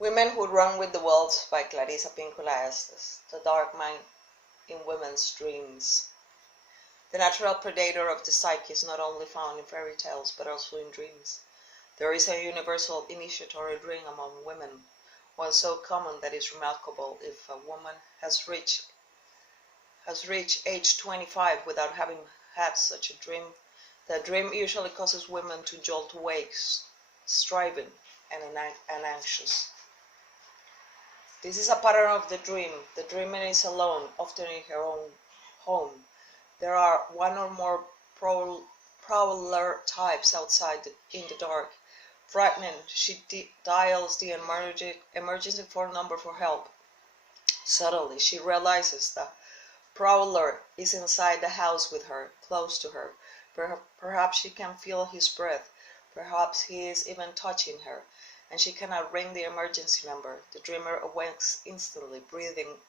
Women Who Run with the World by Clarissa Pinkola Estes. The Dark Man in Women's Dreams. The natural predator of the psyche is not only found in fairy tales, but also in dreams. There is a universal initiatory dream among women, one so common that it's remarkable if a woman has reached age 25 without having had such a dream. The dream usually causes women to jolt awake, striving and anxious. This is a pattern of the dream. The dreamer is alone, often in her own home. There are one or more prowler types outside in the dark. Frightened, she dials the emergency phone number for help. Suddenly, she realizes the prowler is inside the house with her, close to her. Perhaps she can feel his breath. Perhaps he is even touching her, and she cannot ring the emergency number. The dreamer awakes instantly, breathing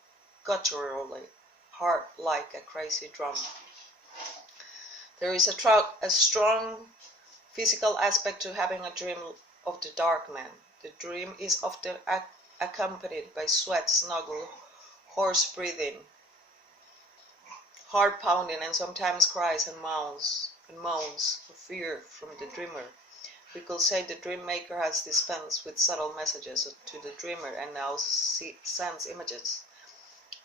gutturally, hard like a crazy drum. There is a strong physical aspect to having a dream of the dark man. The dream is often accompanied by sweat, snuggle, hoarse breathing, heart pounding, and sometimes cries and moans of fear from the dreamer. We could say the dream maker has dispensed with subtle messages to the dreamer and now sends images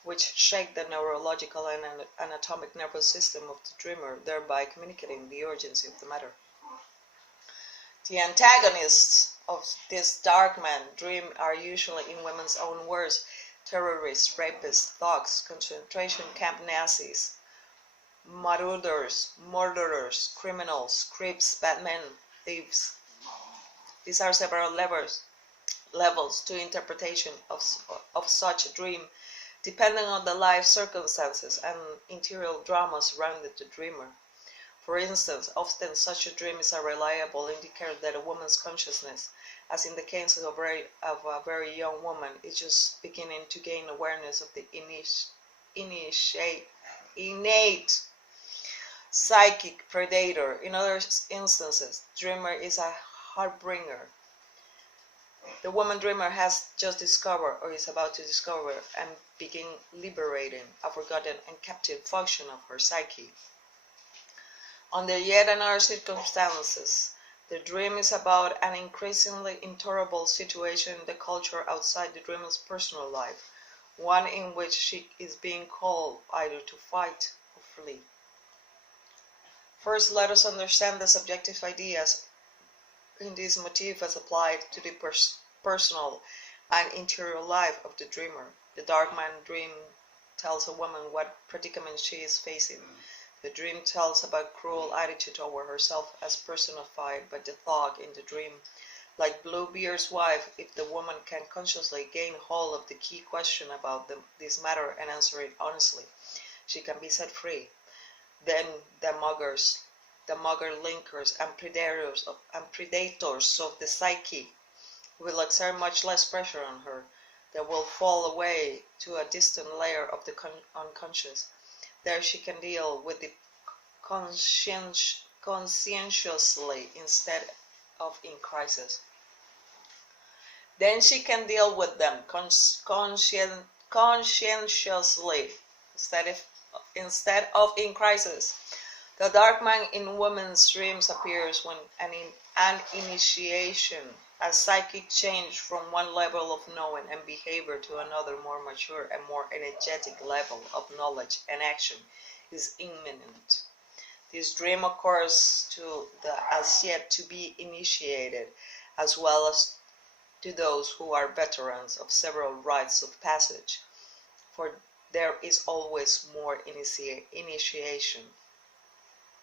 which shake the neurological and anatomic nervous system of the dreamer, thereby communicating the urgency of the matter. The antagonists of this dark man dream are usually, in women's own words, terrorists, rapists, thugs, concentration camp Nazis, marauders, murderers, criminals, creeps, bad men, thieves. These are several levels to interpretation of such a dream, depending on the life circumstances and interior dramas surrounding the dreamer. For instance, often such a dream is a reliable indicator that a woman's consciousness, as in the case of a very young woman, is just beginning to gain awareness of the innate psychic predator. In other instances, the dreamer is a harbinger. The woman dreamer has just discovered or is about to discover and begin liberating a forgotten and captive function of her psyche. Under yet another circumstances, the dream is about an increasingly intolerable situation in the culture outside the dreamer's personal life, one in which she is being called either to fight or flee. First, let us understand the subjective ideas in this motif as applied to the personal and interior life of the dreamer. The dark man dream tells a woman what predicament she is facing. The dream tells about cruel attitude toward herself as personified by the thug in the dream. Like Bluebeard's wife, if the woman can consciously gain hold of the key question about this matter and answer it honestly, she can be set free. Then the mugger linkers and predators of the psyche will exert much less pressure on her. They will fall away to a distant layer of the unconscious. There she can deal with it conscientiously instead of in crisis. Then she can deal with them conscientiously instead of in crisis. The dark man in women's dreams appears when an initiation, a psychic change from one level of knowing and behavior to another more mature and more energetic level of knowledge and action is imminent. This dream occurs to the as yet to be initiated, as well as to those who are veterans of several rites of passage, for there is always more initiation.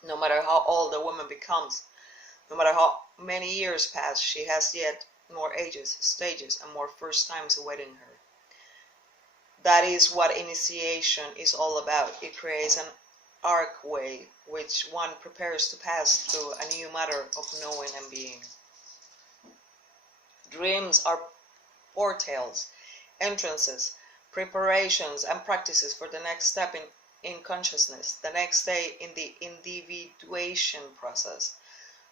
No matter how old a woman becomes, no matter how many years pass, she has yet more ages, stages, and more first times awaiting her. That is what initiation is all about. It creates an archway which one prepares to pass through a new matter of knowing and being. Dreams are portals, entrances, preparations, and practices for the next step in consciousness, the next stage in the individuation process.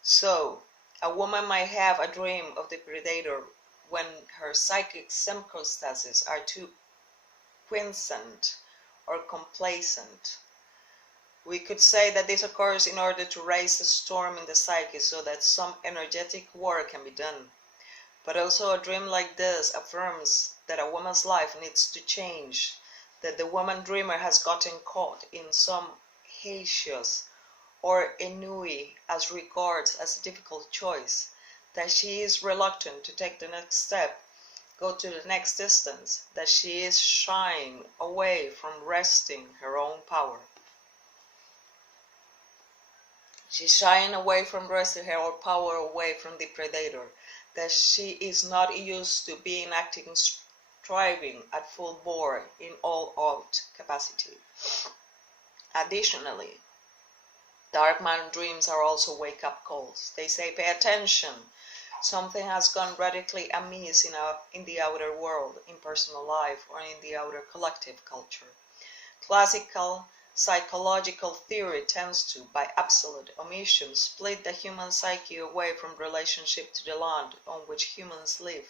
So, a woman might have a dream of the predator when her psychic circumstances are too quiescent or complacent. We could say that this occurs in order to raise the storm in the psyche so that some energetic work can be done. But also a dream like this affirms that a woman's life needs to change, that the woman dreamer has gotten caught in some hiatus or ennui as regards as a difficult choice, that she is reluctant to take the next step, go to the next distance, that she is shying away from wresting her own power. She's shying away from wresting her own power away from the predator, that she is not used to being acting, striving at full bore in all out capacity. Additionally, dark man dreams are also wake-up calls. They say, pay attention. Something has gone radically amiss in the outer world, in personal life, or in the outer collective culture. Classical psychological theory tends to, by absolute omission, split the human psyche away from relationship to the land on which humans live,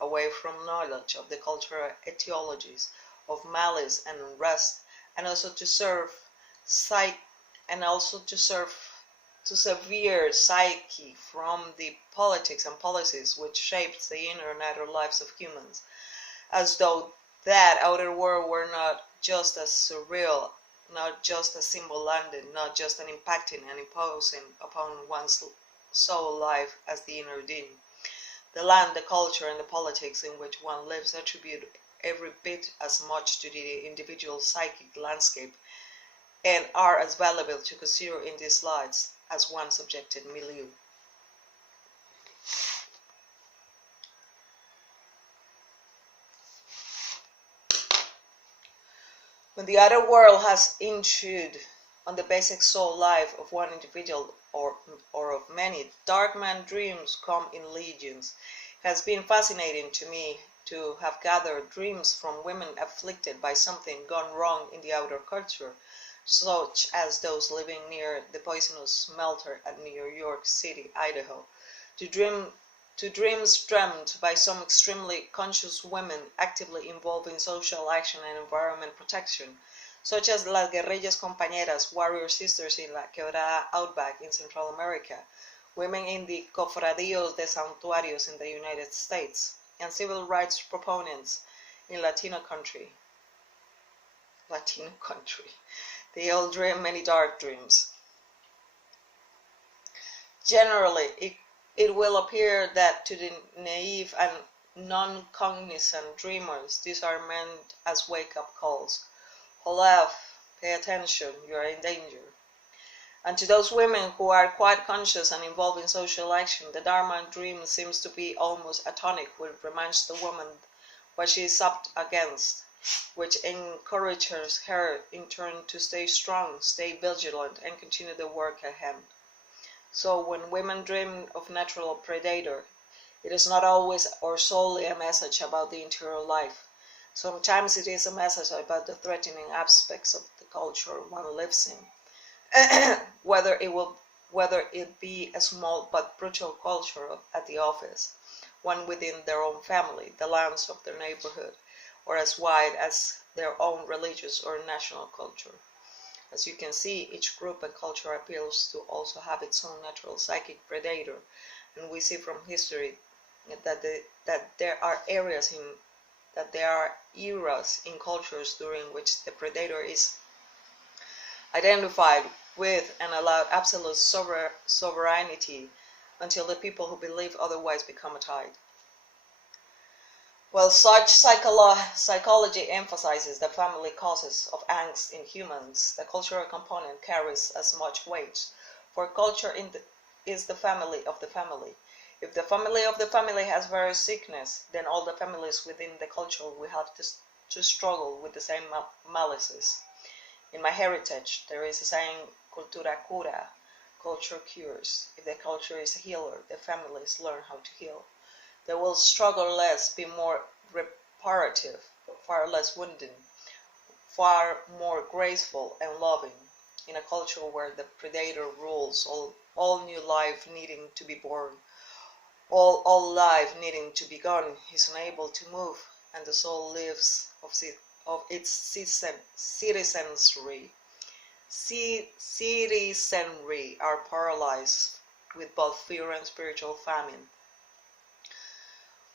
away from knowledge of the cultural etiologies of malice and unrest, and also to severe psyche from the politics and policies which shapes the inner and outer lives of humans, as though that outer world were not just as surreal, not just a symbol landed, not just an impacting and imposing upon one's soul life as the inner deen. The land, the culture, and the politics in which one lives attribute every bit as much to the individual psychic landscape and are as valuable to consider in these slides as one's subjective milieu. When the other world has intruded on the basic soul life of one individual or of many, dark man dreams come in legions. It has been fascinating to me to have gathered dreams from women afflicted by something gone wrong in the outer culture, such as those living near the poisonous smelter at New York City, Idaho, to dreams dreamt by some extremely conscious women actively involved in social action and environment protection, such as Las Guerrillas Compañeras, warrior sisters in La Quebrada Outback in Central America, women in the Cofradíos de Santuarios in the United States, and civil rights proponents in Latino country. They all dream many dark dreams. Generally, it will appear that to the naive and non-cognizant dreamers, these are meant as wake-up calls. Hold off, pay attention, you are in danger. And to those women who are quite conscious and involved in social action, the Dharma dream seems to be almost a tonic which reminds the woman what she is up against, which encourages her in turn to stay strong, stay vigilant, and continue the work at hand. So when women dream of natural predator, it is not always or solely a message about the interior life. Sometimes it is a message about the threatening aspects of the culture one lives in, whether it be a small but brutal culture at the office, one within their own family, the lands of their neighborhood, or as wide as their own religious or national culture. As you can see, each group and culture appeals to also have its own natural psychic predator, and we see from history that there are eras in cultures during which the predator is identified with and allowed absolute sovereignty until the people who believe otherwise become a tide. While such psychology emphasizes the family causes of angst in humans, the cultural component carries as much weight, for culture is the family of the family. If the family of the family has various sickness, then all the families within the culture will have to struggle with the same malices. In my heritage, there is a saying, cultura cura, culture cures. If the culture is a healer, the families learn how to heal. They will struggle less, be more reparative, far less wounding, far more graceful and loving, in a culture where the predator rules, all new life needing to be born, All life needing to be gone is unable to move, and the soul lives of its citizenry are paralyzed with both fear and spiritual famine.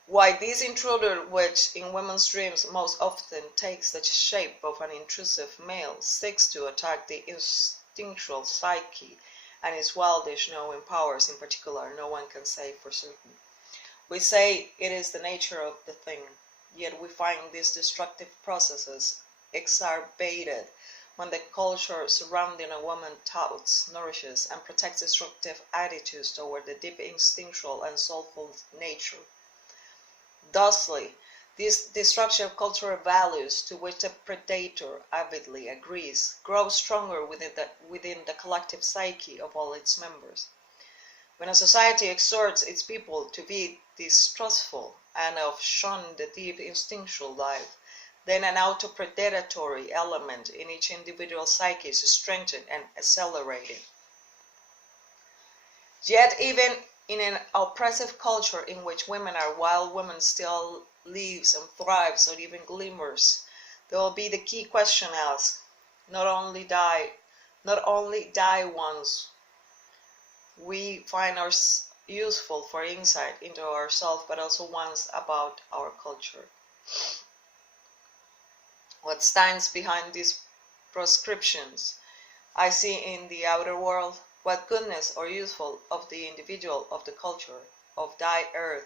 Why this intruder, which in women's dreams most often takes the shape of an intrusive male, seeks to attack the instinctual psyche and its wildish knowing powers in particular, no one can say for certain. We say it is the nature of the thing, yet we find these destructive processes exacerbated when the culture surrounding a woman touts, nourishes, and protects destructive attitudes toward the deep instinctual and soulful nature. Thusly, this destruction of cultural values to which the predator avidly agrees grows stronger within the collective psyche of all its members. When a society exhorts its people to be distrustful and of shun the deep instinctual life, then an auto-predatory element in each individual psyche is strengthened and accelerated. Yet even in an oppressive culture in which women are wild, women still lives and thrives or even glimmers, there will be the key question asked, not only die once we find ours useful for insight into ourselves, but also ones about our culture. What stands behind these proscriptions? I see in the outer world what goodness or useful of the individual, of the culture, of thy earth,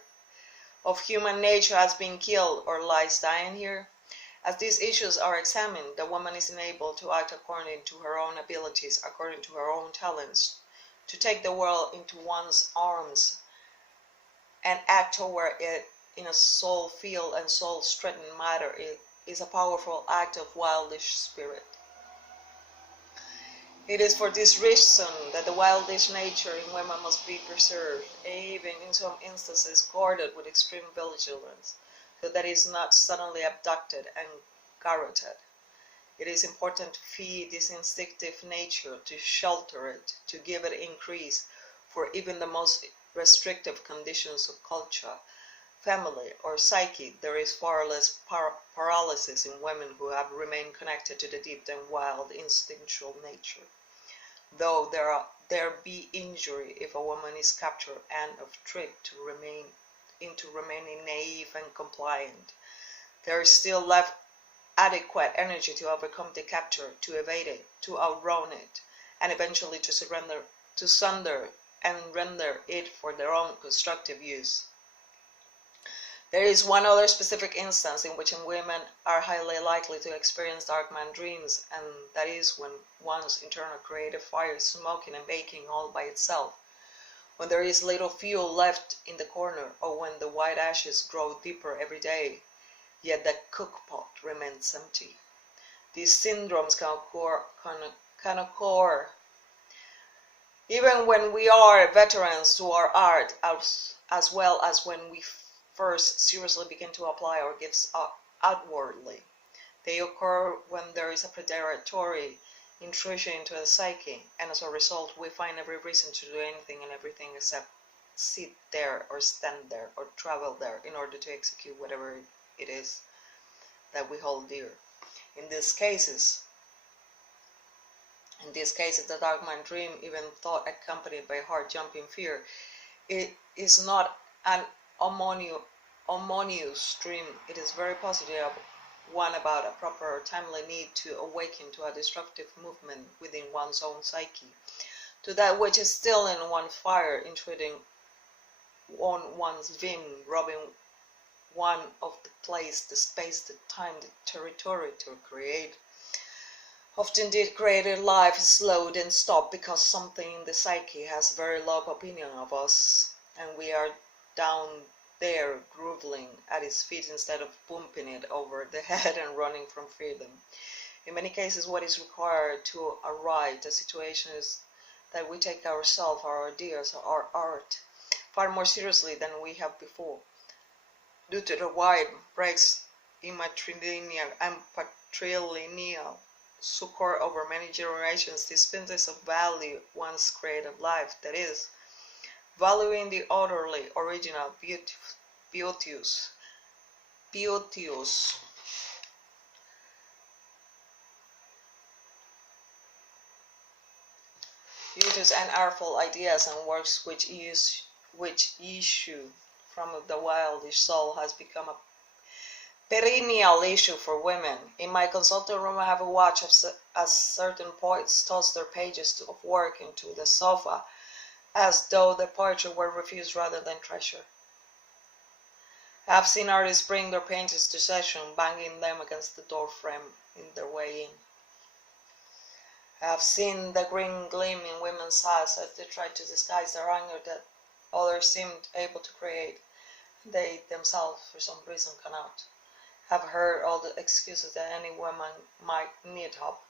of human nature has been killed or lies dying here. As these issues are examined, the woman is enabled to act according to her own abilities, according to her own talents, to take the world into one's arms and act toward it in a soul-filled and soul-strengthened manner. It is a powerful act of wildish spirit. It is for this reason that the wildish nature in women must be preserved, even in some instances guarded with extreme vigilance, so that it is not suddenly abducted and garroted. It is important to feed this instinctive nature, to shelter it, to give it increase, for even the most restrictive conditions of culture, family, or psyche, there is far less paralysis in women who have remained connected to the deep and wild instinctual nature. Though there be injury if a woman is captured and of tricked into remaining naive and compliant, there is still left adequate energy to overcome the capture, to evade it, to outrun it, and eventually to sunder and render it for their own constructive use. There is one other specific instance in which women are highly likely to experience dark man dreams, and that is when one's internal creative fire is smoking and baking all by itself, when there is little fuel left in the corner, or when the white ashes grow deeper every day, yet the cookpot remains empty. These syndromes can occur even when we are veterans to our art, as well as when we first seriously begin to apply our gifts outwardly. They occur when there is a predatory intrusion into the psyche, and as a result we find every reason to do anything and everything except sit there or stand there or travel there in order to execute whatever it is that we hold dear. In these cases, the dark mind dream, even thought accompanied by heart-jumping fear, it is not an ominous dream. It is very positive one about a proper timely need to awaken to a destructive movement within one's own psyche, to that which is still in one's fire, intruding on one's vim, robbing one of the place, the space, the time, the territory to create. Often the created life is slowed and stopped because something in the psyche has very low opinion of us, and we are down there groveling at its feet instead of bumping it over the head and running from freedom. In many cases, what is required to arrive the situation is that we take ourselves, our ideas, our art, far more seriously than we have before. Due to the wide breaks in matrilineal and patrilineal succor over many generations, the expenses of value one's creative life, that is, valuing the utterly original, beauteous, and artful ideas and works which issue from the wildish soul has become a perennial issue for women. In my consulting room, I have watched as certain poets toss their pages of work into the sofa, as though the poetry were refused rather than treasured. I have seen artists bring their paintings to session, banging them against the door frame in their way in. I have seen the green gleam in women's eyes as they try to disguise their anger that others seemed able to create, and they themselves, for some reason, cannot. Have heard all the excuses that any woman might need help.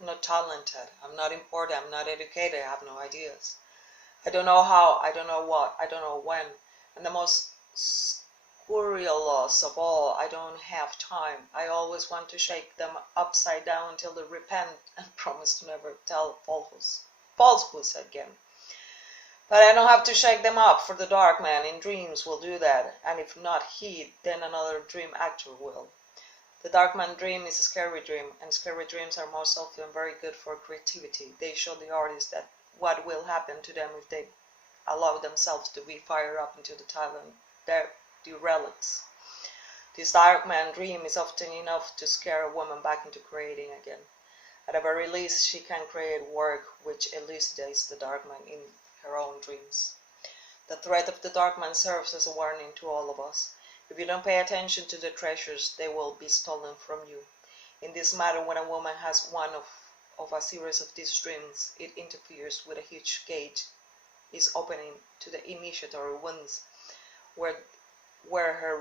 I'm not talented, I'm not important, I'm not educated, I have no ideas. I don't know how, I don't know what, I don't know when. And the most scurrilous of all, I don't have time. I always want to shake them upside down until they repent and promise to never tell falsehoods again. But I don't have to shake them up, for the dark man in dreams will do that, and if not he, then another dream actor will. The dark man dream is a scary dream, and scary dreams are most often very good for creativity. They show the artist that what will happen to them if they allow themselves to be fired up into the talent derelicts. This dark man dream is often enough to scare a woman back into creating again. At the very least, she can create work which elucidates the dark man in her own dreams. The threat of the dark man serves as a warning to all of us. If you don't pay attention to the treasures, they will be stolen from you. In this matter, when a woman has one of a series of these dreams, it interferes with a huge gate is opening to the initiatory wounds, where her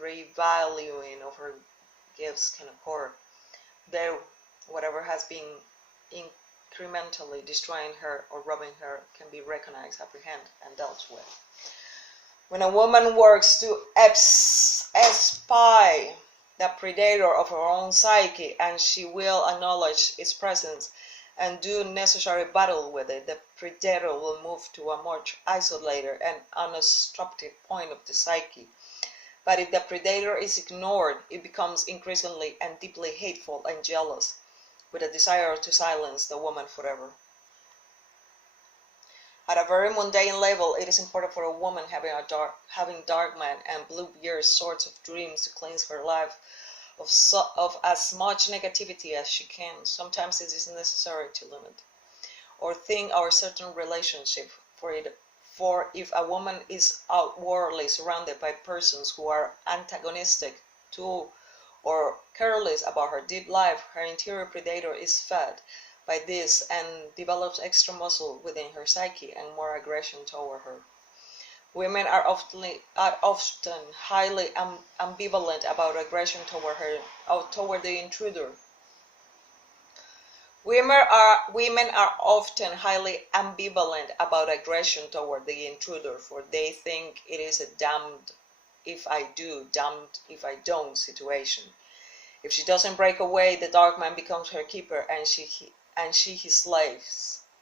revaluing of her gifts can occur. There, whatever has been incrementally destroying her or robbing her can be recognized, apprehended, and dealt with. When a woman works to espy the predator of her own psyche, and she will acknowledge its presence and do necessary battle with it, the predator will move to a more isolated and unobstructed point of the psyche. But if the predator is ignored, it becomes increasingly and deeply hateful and jealous, with a desire to silence the woman forever. At a very mundane level, it is important for a woman having dark man and blue-beard sorts of dreams to cleanse her life of as much negativity as she can. Sometimes it is necessary to limit or think our certain relationship for if a woman is outwardly surrounded by persons who are antagonistic to or careless about her deep life, her interior predator is fed by this and develops extra muscle within her psyche and more aggression toward her. Women are often highly ambivalent about aggression toward the intruder. Women are often highly ambivalent about aggression toward the intruder, for they think it is a damned if I do, damned if I don't situation. If she doesn't break away, the dark man becomes her keeper, and she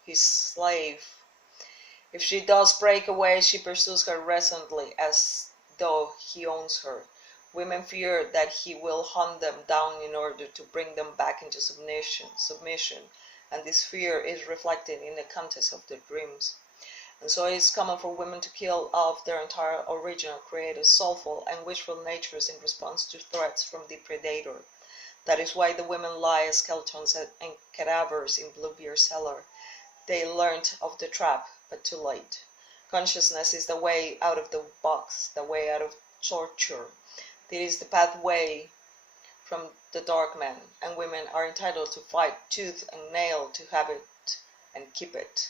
his slave. If she does break away, she pursues her resolutely as though he owns her. Women fear that he will hunt them down in order to bring them back into submission, and this fear is reflected in the context of their dreams. And so it is common for women to kill off their entire original, creative, soulful, and wishful natures in response to threats from the predator. That is why the women lie as skeletons and cadavers in Bluebeard's cellar. They learned of the trap, but too late. Consciousness is the way out of the box, the way out of torture. It is the pathway from the dark man, and women are entitled to fight tooth and nail to have it and keep it.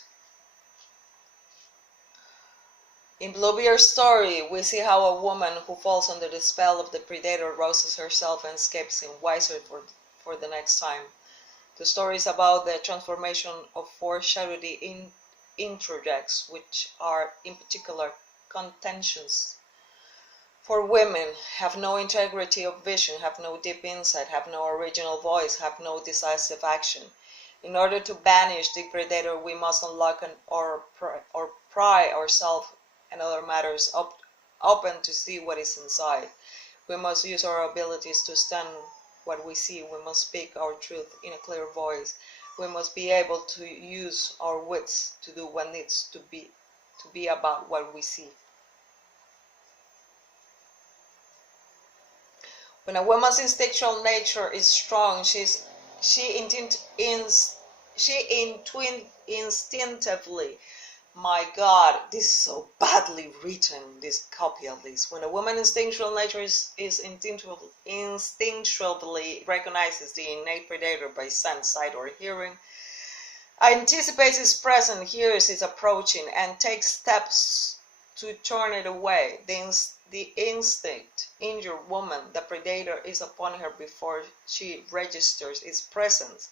In Bluebeard's story, we see how a woman who falls under the spell of the predator rouses herself and escapes him wiser for the next time. The story is about the transformation of four shadowy introjects, which are in particular contentions. For women, have no integrity of vision, have no deep insight, have no original voice, have no decisive action. In order to banish the predator, we must unlock or pry ourselves and other matters open to see what is inside. We must use our abilities to stand what we see. We must speak our truth in a clear voice. We must be able to use our wits to do what needs to be about what we see. When a woman's instinctual nature is strong, she instinctively, my God, this is so badly written, this copy of this. When a woman's instinctual nature is instinctually recognizes the innate predator by sense, sight, or hearing, anticipates its presence, hears its approaching, and takes steps to turn it away. The instinct injured woman, the predator, is upon her before she registers its presence.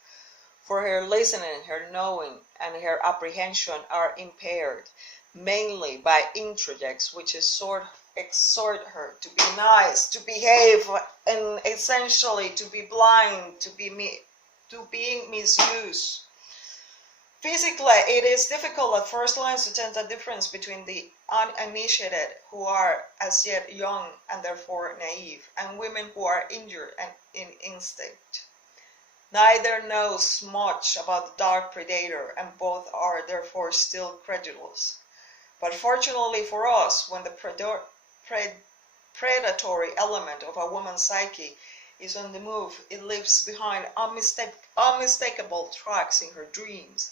For her listening, her knowing, and her apprehension are impaired, mainly by introjects which exhort her to be nice, to behave, and essentially to be blind, to being misused. Physically, it is difficult at first glance to tell the difference between the uninitiated, who are as yet young and therefore naive, and women who are injured and in instinct. Neither knows much about the dark predator, and both are therefore still credulous. But fortunately for us, when the predatory element of a woman's psyche is on the move, it leaves behind unmistakable tracks in her dreams.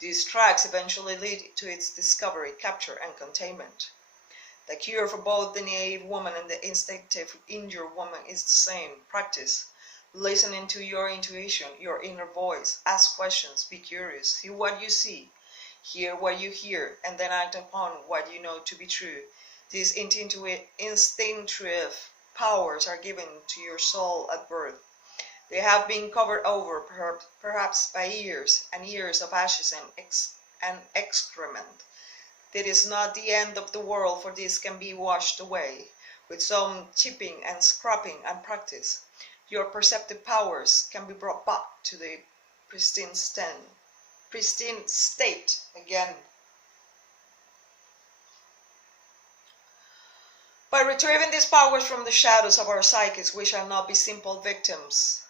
These tracks eventually lead to its discovery, capture, and containment. The cure for both the naive woman and the instinctive injured woman is the same: practice. Listening to your intuition, your inner voice. Ask questions, be curious, see what you see, hear what you hear, and then act upon what you know to be true. These instinctive powers are given to your soul at birth. They have been covered over, perhaps by years and years of ashes and excrement. That is not the end of the world, for this can be washed away. With some chipping and scrapping and practice, your perceptive powers can be brought back to the pristine state again. By retrieving these powers from the shadows of our psyches, we shall not be simple victims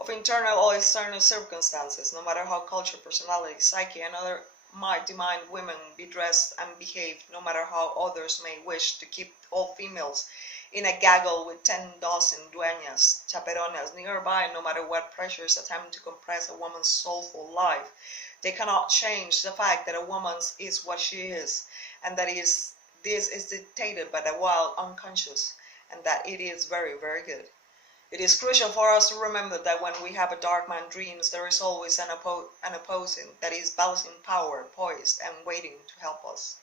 of internal or external circumstances. No matter how culture, personality, psyche, and other might demand women be dressed and behave, no matter how others may wish to keep all females in a gaggle with 10 dozen dueñas, chaperonas nearby, no matter what pressures attempt to compress a woman's soulful life, they cannot change the fact that a woman is what she is, and that this is dictated by the wild unconscious, and that it is very, very good. It is crucial for us to remember that when we have a dark man dreams, there is always an opposing, that is, balancing power, poised and waiting to help us.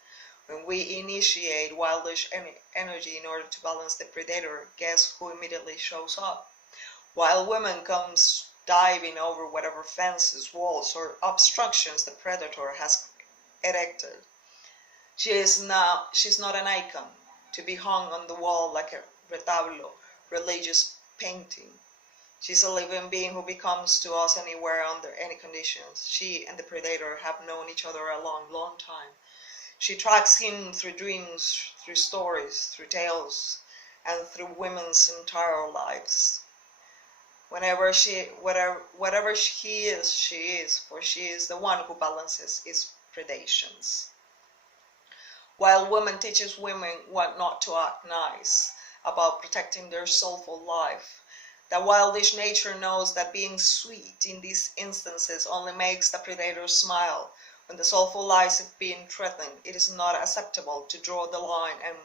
When we initiate wildish energy in order to balance the predator, guess who immediately shows up? Wild woman comes diving over whatever fences, walls, or obstructions the predator has erected. She's not an icon to be hung on the wall like a retablo, religious painting. She's a living being who becomes to us anywhere under any conditions. She and the predator have known each other a long, long time. She tracks him through dreams, through stories, through tales, and through women's entire lives. Whatever he is, she is, for she is the one who balances his predations. While woman teaches women what not to act nice about protecting their soulful life, the wildish nature knows that being sweet in these instances only makes the predator smile. When the soulful life is being threatened, it is not acceptable to draw the line and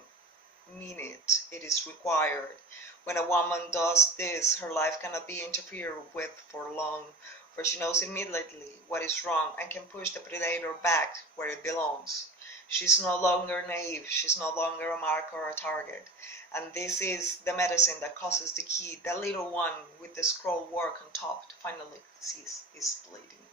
mean it. It is required. When a woman does this, her life cannot be interfered with for long, for she knows immediately what is wrong and can push the predator back where it belongs. She's no longer naive, she's no longer a mark or a target. And this is the medicine that causes the kid, the little one with the scroll work on top, to finally cease his bleeding.